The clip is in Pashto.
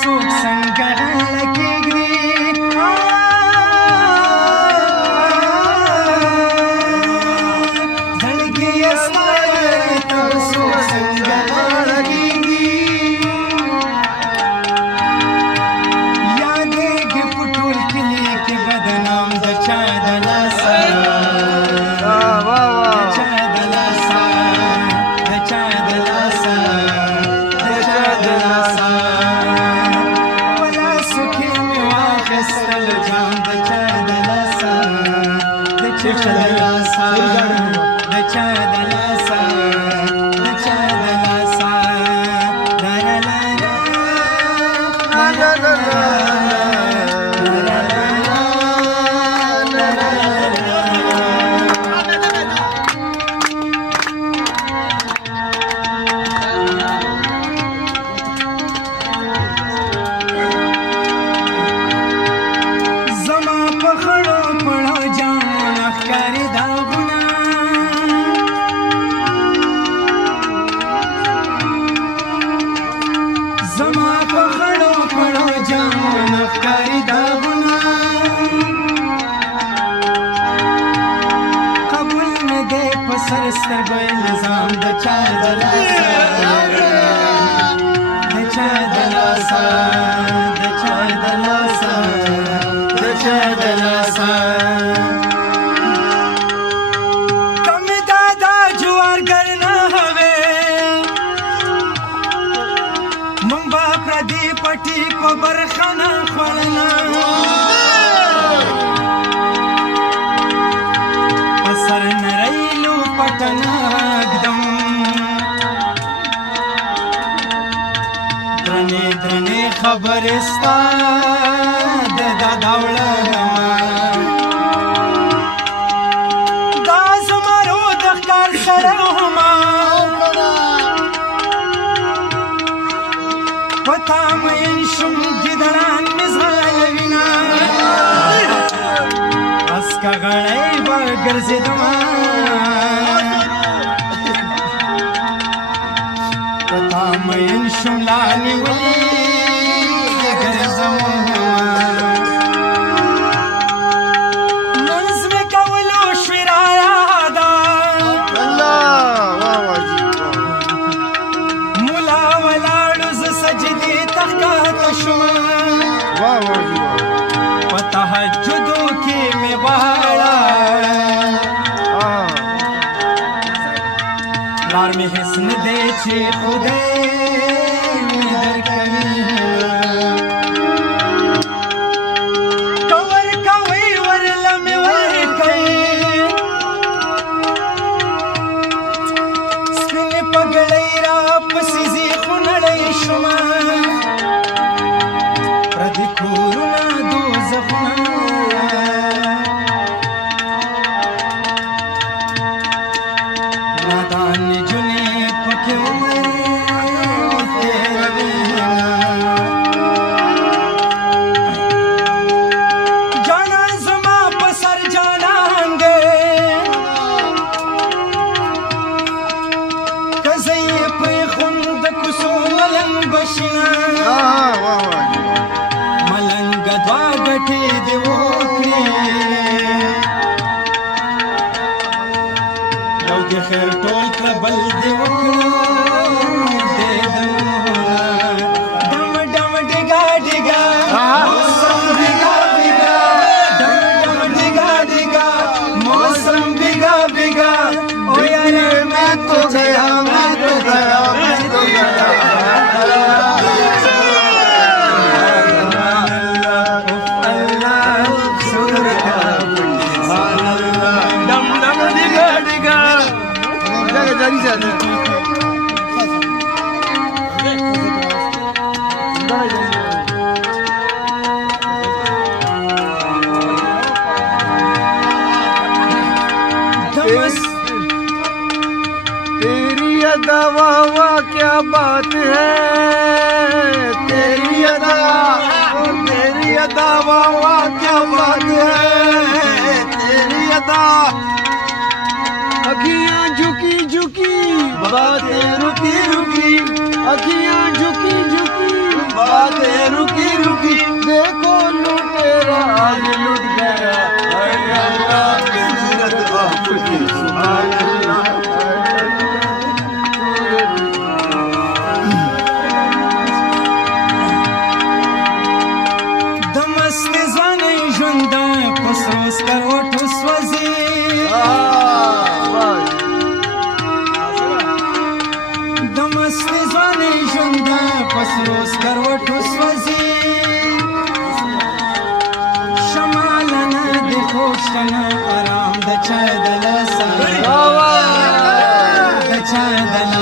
څوک څنګه غاړه کېږدي زړګي یې ستا ته څوک څنګه غاړه کېږدي یادېږي په ټول کلي کې بدنام د چا د لاسه خبرستا د داوله دا زمرو د ښکار سره هما پتا مین شم ګیدړان مې ځغلوینه اسکه غړی به ګرځېدمه پتا مین شم لا نیولې تهجدو کې مې واړه لار مې هېڅ نه دی چې خدای مې درکوي که ورکوئ ورله مې ورکوي سپینې پګړۍ را پسې ځي خو نړۍ شومه پردي کورونه دوزخونه نادان نجونې پکې عمر تېروینه جانان زما په سر جانان دی که زه یې پرېښوم د کوڅو ملنګ به شینه دوا گٹی دی وکړي یو د خیر ټول کړه بل دی وکړه دم دم ډیګا ډیګا موسم بیګا بیګا دم دم ډیګا ډیګا موسم بیګا بیګا او یار میں تو گیا میں تو گیا میں تو گیا तेरी अदा वाह क्या बात है तेरी अदा वाह क्या बात है तेरी अदा अखियां झुकी झुकी बातें रुकी रुकी अखियां झुकी झुकी बातें देखो लुटेरा आज लुट गया, हाय अल्लाह की सूरत आपकी, सुभान अल्लाह। दमस्त ज़ाने ژوند पसरोस करोटो स्वजी, दमस्त ज़ाने ژوند पसरोस करोटो स्वजी, शमालना देखो शना आराम दचा दला सा, दचा दला